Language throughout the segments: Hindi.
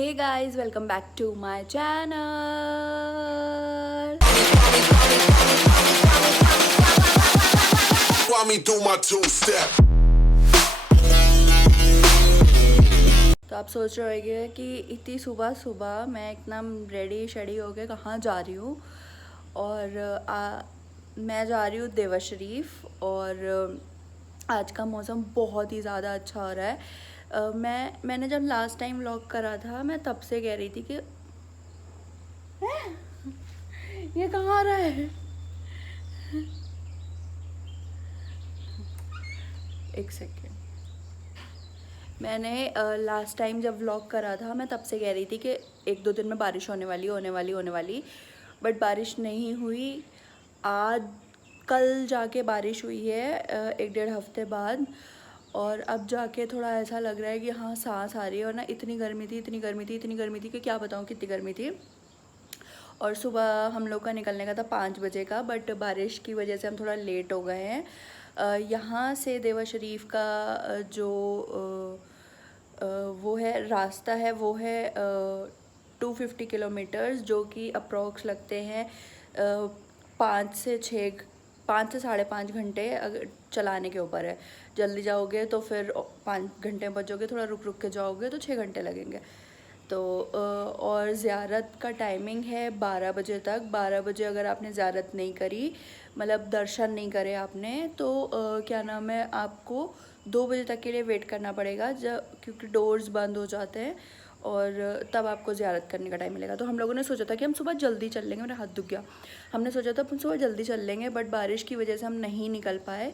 Hey guys, welcome back to my channel. While me do my two-step. तो आप सोच रहे होंगे कि इतनी सुबह सुबह मैं एकदम रेडी शेडी होके कहाँ जा रही हूँ। और मैं जा रही हूँ देवा शरीफ। और आज का मौसम बहुत ही ज़्यादा अच्छा हो रहा है। मैंने जब लास्ट टाइम व्लॉग करा था मैं तब से कह रही थी कि ये कहाँ आ रहा है। एक सेकेंड। मैंने लास्ट टाइम जब व्लॉग करा था मैं तब से कह रही थी कि एक दो दिन में बारिश होने वाली बट बारिश नहीं हुई। आज कल जाके बारिश हुई है एक डेढ़ हफ्ते बाद। और अब जाके थोड़ा ऐसा लग रहा है कि हाँ सांस आ रही है। और ना इतनी गर्मी थी कि क्या बताऊँ कितनी गर्मी थी। और सुबह हम लोग का निकलने का था 5 बजे का, बट बारिश की वजह से हम थोड़ा लेट हो गए हैं। यहाँ से देवा शरीफ का जो वो है रास्ता है वो है 250 किलोमीटर्स, जो कि अप्रॉक्स लगते हैं 5 से 5.5 घंटे। अगर चलाने के ऊपर है, जल्दी जाओगे तो फिर 5 घंटे में बचोगे, थोड़ा रुक रुक के जाओगे तो 6 घंटे लगेंगे। तो और ज़ियारत का टाइमिंग है 12 बजे तक। 12 बजे अगर आपने ज़ियारत नहीं करी, मतलब दर्शन नहीं करे आपने, तो क्या नाम है, आपको 2 बजे तक के लिए वेट करना पड़ेगा, क्योंकि डोर्स बंद हो जाते हैं और तब आपको ज़ियारत करने का टाइम मिलेगा। तो हम लोगों ने सोचा था कि हम सुबह जल्दी चल लेंगे। मेरा हाथ दुख गया। हमने सोचा था हम सुबह जल्दी चल लेंगे, बट बारिश की वजह से हम नहीं निकल पाए।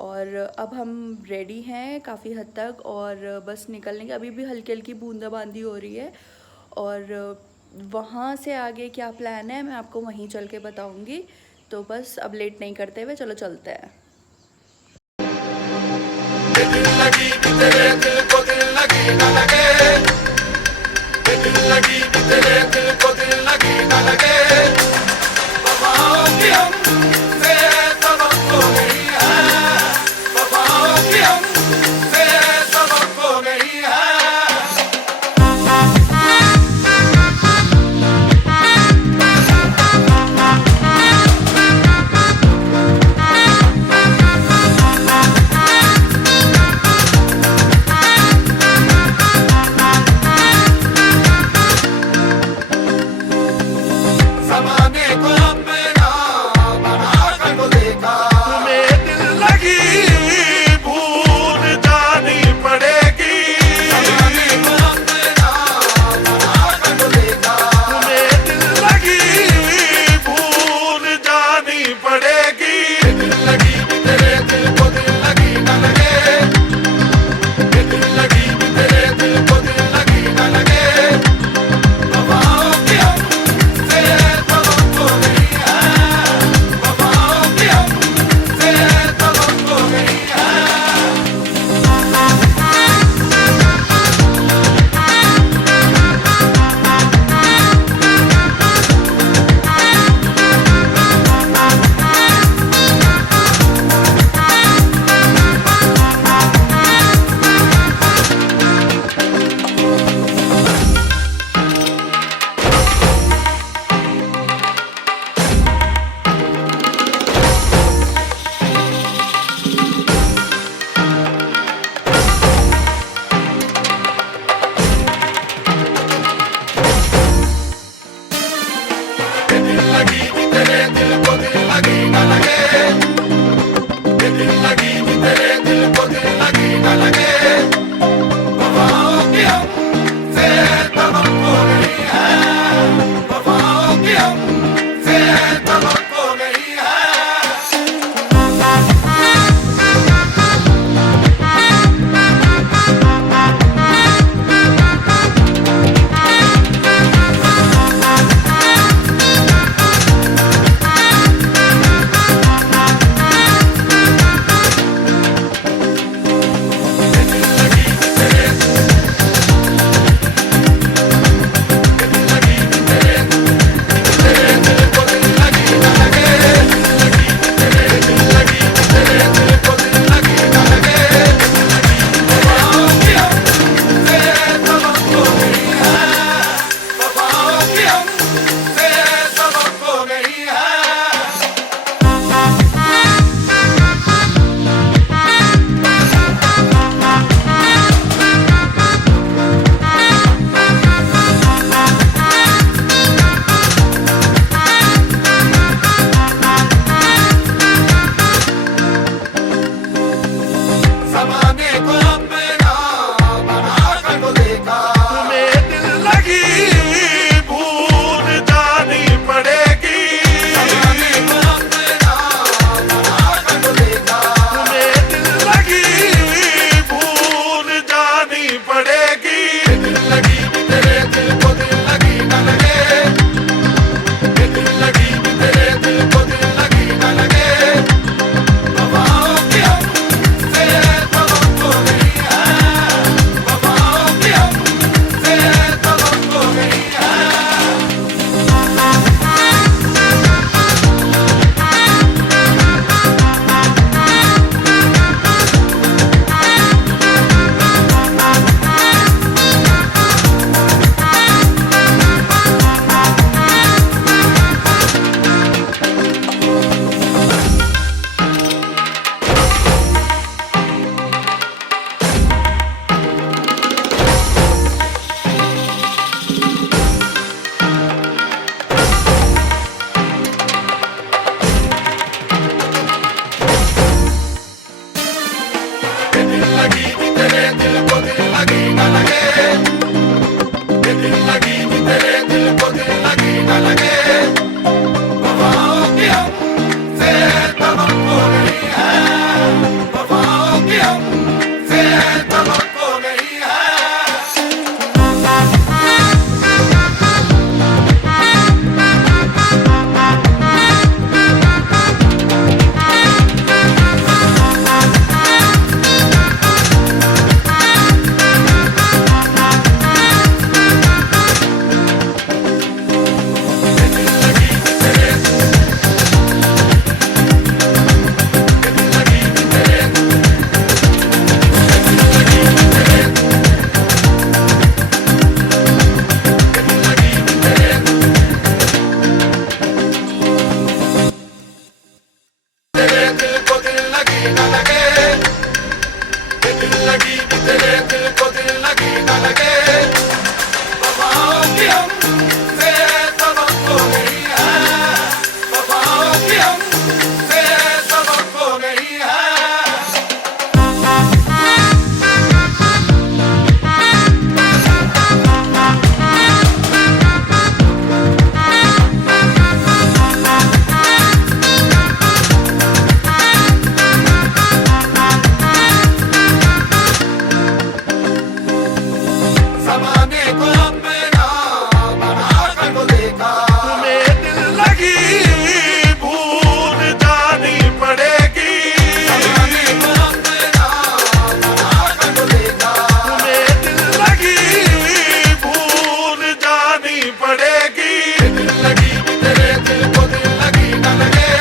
और अब हम रेडी हैं काफ़ी हद तक और बस निकलने के। अभी भी हल्की हल्की बूंदाबांदी हो रही है। और वहाँ से आगे क्या प्लान है मैं आपको वहीं चल के बताऊँगी। तो बस अब लेट नहीं करते हुए चलो चलते हैं। दिल लगी कि तेरे दिल को दिल लगी न लगे। दिल लगी कि तेरे दिल को दिल लगी न लगे। वफाओं की हमसे तवक्को नहीं है। वफाओं की हमसे तवक्को नहीं है। ज़माने को अपना बना न लगे, ये दिल लगी भी तेरे दिल को दिल लगी न लगे, वफाओं की हमसे तवक्को नहीं है, वफाओं की हमसे तवक्को नहीं है। ज़माने को अपना बनाकर तो देखा, तुम्हें दिल लगी भूल जानी पड़ेगी। ज़माने को अपना बनाकर तो देखा, तुम्हें दिल लगी भूल जानी पड़ेगी। ये दिल लगी भी तेरे दिल को दिल लगी न लगे,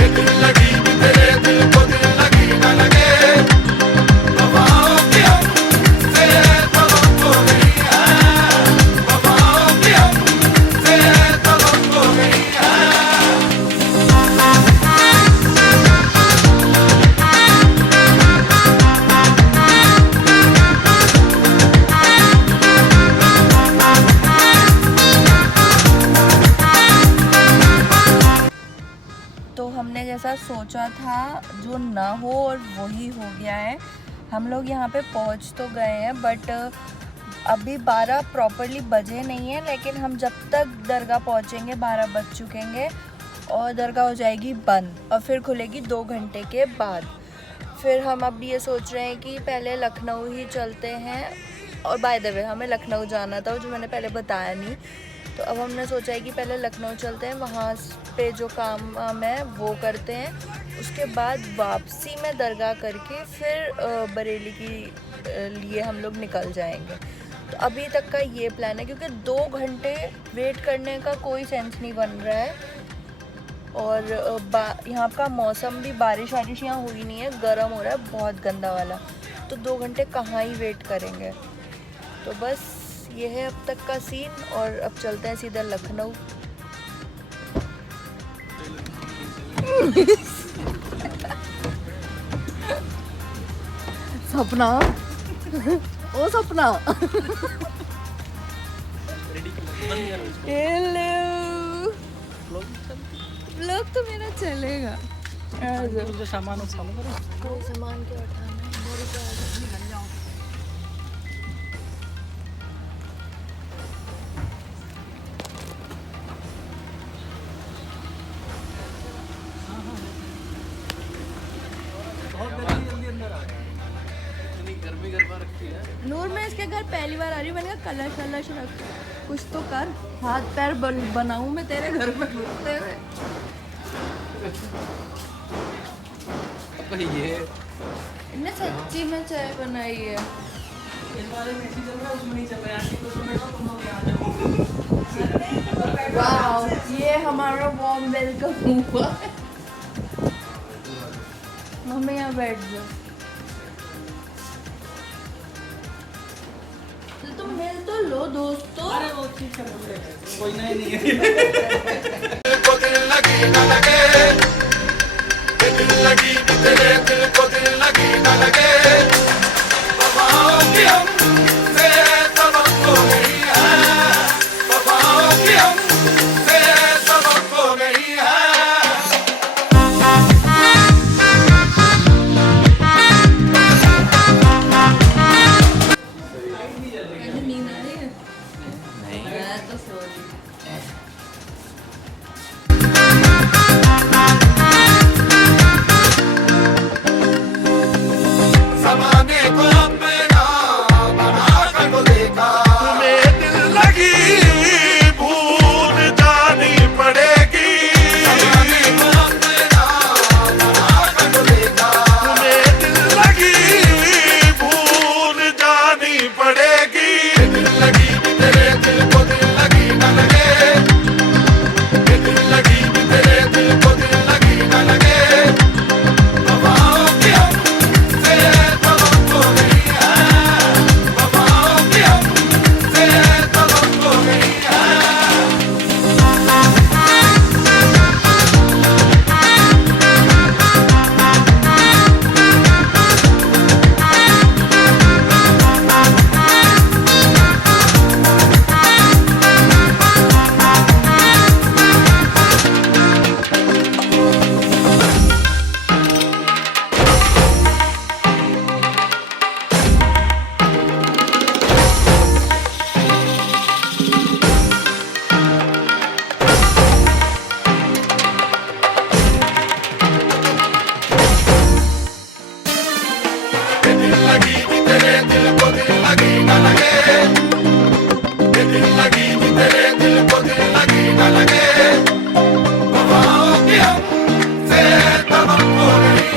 ये दिल लगी भी तेरे दिल को दिल लगी न लगे, वफाओं की हमसे तवक्को नहीं है, वफाओं की हमसे तवक्को नहीं है। तो हमने जैसा सोचा था जो ना हो और वही हो गया है। हम लोग यहाँ पे पहुँच तो गए हैं बट अभी 12 प्रॉपरली बजे नहीं है, लेकिन हम जब तक दरगाह पहुँचेंगे 12 बज चुकेंगे और दरगाह हो जाएगी बंद और फिर खुलेगी 2 घंटे के बाद। फिर हम अब ये सोच रहे हैं कि पहले लखनऊ ही चलते हैं। और बाय द वे हमें लखनऊ जाना था जो मैंने पहले बताया नहीं, तो अब हमने सोचा है कि पहले लखनऊ चलते हैं, वहाँ पे जो काम वाम है वो करते हैं, उसके बाद वापसी में दरगाह करके फिर बरेली की लिए हम लोग निकल जाएंगे। तो अभी तक का ये प्लान है क्योंकि 2 घंटे वेट करने का कोई सेंस नहीं बन रहा है। और यहाँ का मौसम भी बारिश वारिश यहाँ हुई नहीं है, गर्म हो रहा है बहुत गंदा वाला, तो 2 घंटे कहाँ ही वेट करेंगे। तो बस ये है अब तक का सीन और अब चलते हैं सीधा लखनऊ। सपना ओ सपना हेलो ब्लॉग तो मेरा चलेगा। जो सामान चालू करो। कोई सामान क्या उठाना है मेरी नूर, मैं इसके घर पहली बार आ रही हूँ, मैंने कहा कलश कलश रख कुछ तो कर, हाथ पैर बनाऊँ मैं तेरे घर में घुसते हुए। ये इनने सच्ची में चाय बनाई है। इस बारे में ऐसी चल रहा है उसमें नहीं चल रहा है। तो तुम्हें तो तुम लोग यहाँ जाओ। वाओ, ये हमारा वार्म वेलकम हुआ। मम्मी यहाँ बैठ जाओ। तो तुम मिल तो लो दोस्तों। अरे वो ठीक है, कोई नहीं है। दिल को दिल लगी न लगे, ये दिल लगी भी तेरे दिल को दिल लगी न लगे, वफाओं की हमसे तवक्को नहीं है, वफाओं की हमसे तवक्को नहीं है। नींद आ रही है? नहीं, मैं तो सो रही हूँ।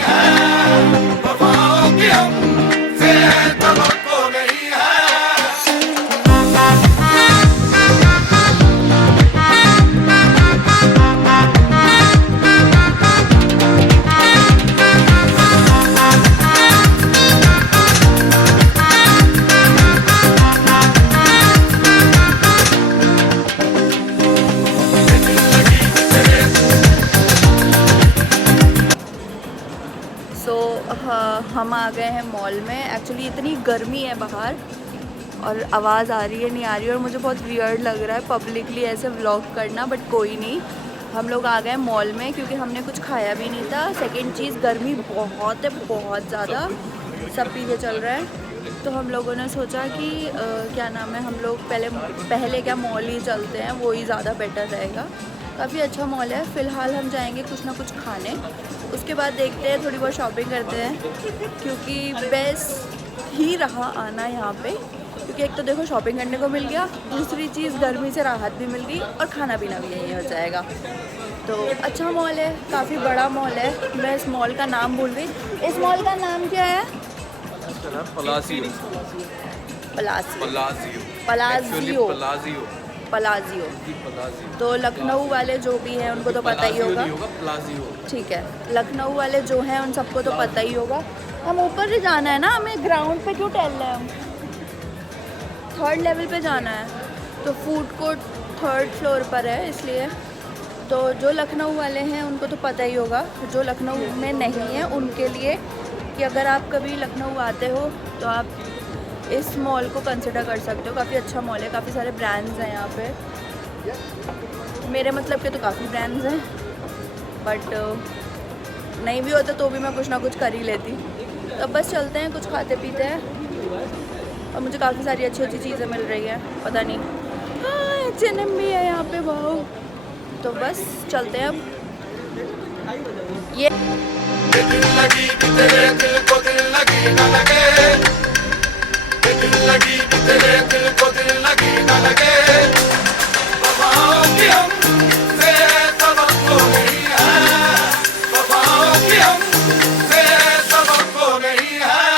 है, वफाओं की हमसे तवक्को नहीं है। सो हम आ गए हैं मॉल में। एक्चुअली इतनी गर्मी है बाहर और आवाज़ आ रही है नहीं आ रही है, और मुझे बहुत वियर्ड लग रहा है पब्लिकली ऐसे व्लॉग करना, बट कोई नहीं। हम लोग आ गए मॉल में क्योंकि हमने कुछ खाया भी नहीं था। सेकंड चीज़, गर्मी बहुत है, बहुत ज़्यादा, सब पीछे चल रहा है। तो हम लोगों ने सोचा कि क्या नाम है, हम लोग पहले क्या मॉल ही चलते हैं, वो ही ज़्यादा बेटर रहेगा। काफ़ी अच्छा मॉल है। फ़िलहाल हम जाएंगे कुछ ना कुछ खाने, उसके बाद देखते हैं, थोड़ी बहुत शॉपिंग करते हैं, क्योंकि बेस्ट ही रहा आना यहाँ पे। क्योंकि एक तो देखो शॉपिंग करने को मिल गया, दूसरी चीज़ गर्मी से राहत भी मिल गई, और खाना पीना भी यहीं हो जाएगा। तो अच्छा मॉल है, काफ़ी बड़ा मॉल है। मैं इस मॉल का नाम भूल गई। इस मॉल का नाम क्या है? Palazzo Palazzo. तो लखनऊ वाले जो भी हैं उनको तो पता ही होगा। ठीक है, लखनऊ वाले जो हैं उन सबको तो पता ही होगा। हम ऊपर से जाना है ना, हमें ग्राउंड पे क्यों टहल रहे हैं हम? 3rd लेवल पे जाना है। तो फूड कोर्ट 3rd फ्लोर पर है, इसलिए। तो जो लखनऊ वाले हैं उनको तो पता ही होगा। जो लखनऊ में नहीं है उनके लिए कि अगर आप कभी लखनऊ आते हो तो आप इस मॉल को कंसिडर कर सकते हो। काफ़ी अच्छा मॉल है, काफ़ी सारे ब्रांड्स हैं यहाँ पे। मेरे मतलब के तो काफ़ी ब्रांड्स हैं, बट नहीं भी होता तो भी मैं कुछ ना कुछ कर ही लेती। तो अब बस चलते हैं, कुछ खाते पीते हैं। और मुझे काफ़ी सारी अच्छी अच्छी चीज़ें मिल रही हैं, पता नहीं। हाँ, H&M भी है यहाँ पे, वाओ। तो बस चलते हैं अब। ये दिल लगी कि तेरे दिल को दिल लगी न लगे, दिल लगी कि तेरे दिल को दिल लगी न लगे, वफाओं की हमसे तवक्को नहीं है, वफाओं की हमसे तवक्को नहीं है।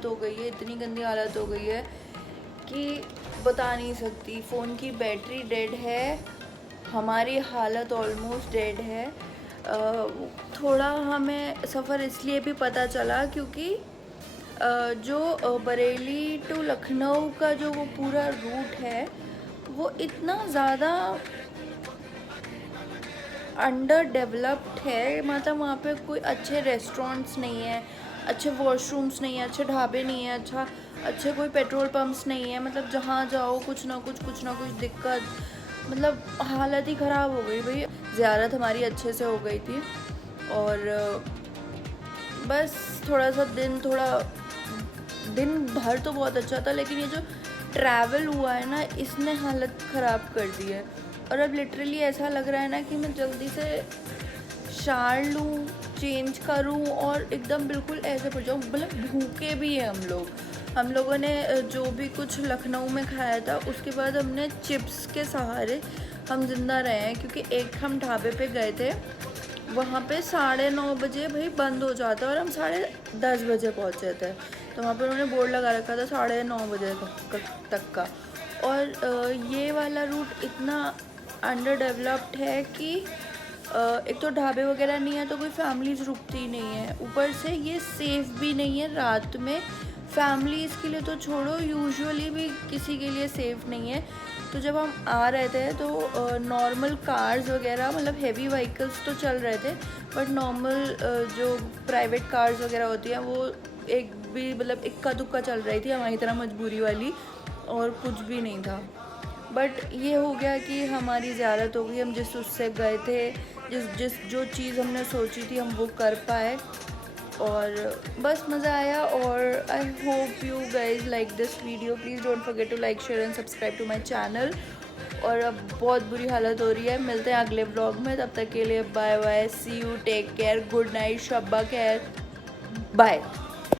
हालत हो गई है, इतनी गंदी हालत हो गई है कि बता नहीं सकती। फ़ोन की बैटरी डेड है, हमारी हालत ऑलमोस्ट डेड है। थोड़ा हमें सफ़र इसलिए भी पता चला क्योंकि जो बरेली टू लखनऊ का जो वो पूरा रूट है वो इतना ज़्यादा अंडर डेवलप्ड है, मतलब वहाँ पे कोई अच्छे रेस्टोरेंट्स नहीं है, अच्छे वॉशरूम्स नहीं है, अच्छे ढाबे नहीं है, अच्छे कोई पेट्रोल पंप्स नहीं है। मतलब जहाँ जाओ कुछ ना कुछ दिक्कत, मतलब हालत ही ख़राब हो गई भाई। ज़ियारत हमारी अच्छे से हो गई थी और बस थोड़ा दिन भर तो बहुत अच्छा था, लेकिन ये जो ट्रैवल हुआ है ना इसने हालत ख़राब कर दी है। और अब लिटरली ऐसा लग रहा है ना कि मैं जल्दी से शार लूँ, चेंज करूँ और एकदम बिल्कुल ऐसे पड़ जाऊँ। मतलब भूखे भी हैं हम लोगों ने जो भी कुछ लखनऊ में खाया था उसके बाद हमने चिप्स के सहारे हम ज़िंदा रहे हैं, क्योंकि एक हम ढाबे पे गए थे, वहाँ पे 9:30 बजे भाई बंद हो जाता और हम 10:30 बजे पहुँचे थे। तो वहाँ पर उन्होंने बोर्ड लगा रखा था 9:30 बजे तक का। और ये वाला रूट इतना अंडर डेवलप्ड है कि एक तो ढाबे वगैरह नहीं है, तो कोई फैमिलीज़ रुकती नहीं है। ऊपर से ये सेफ़ भी नहीं है रात में, फैमिलीज़ के लिए तो छोड़ो, यूजुअली भी किसी के लिए सेफ़ नहीं है। तो जब हम आ रहे थे तो नॉर्मल कार्स वगैरह, मतलब हेवी व्हीकल्स तो चल रहे थे, बट नॉर्मल जो प्राइवेट कार्स वगैरह होती हैं वो एक भी मतलब इक्का दुक्का चल रही थी हमारी तरह मजबूरी वाली, और कुछ भी नहीं था। बट ये हो गया कि हमारी ज़ियारत हो गई, हम जिस उससे गए थे, जो चीज़ हमने सोची थी हम वो कर पाए और बस मज़ा आया। और I hope you guys like this video. Please don't forget to like, share and subscribe to my channel. और अब बहुत बुरी हालत हो रही है। मिलते हैं अगले व्लॉग में, तब तक के लिए bye bye, see you, take care, good night, शब्बा खैर, बाय।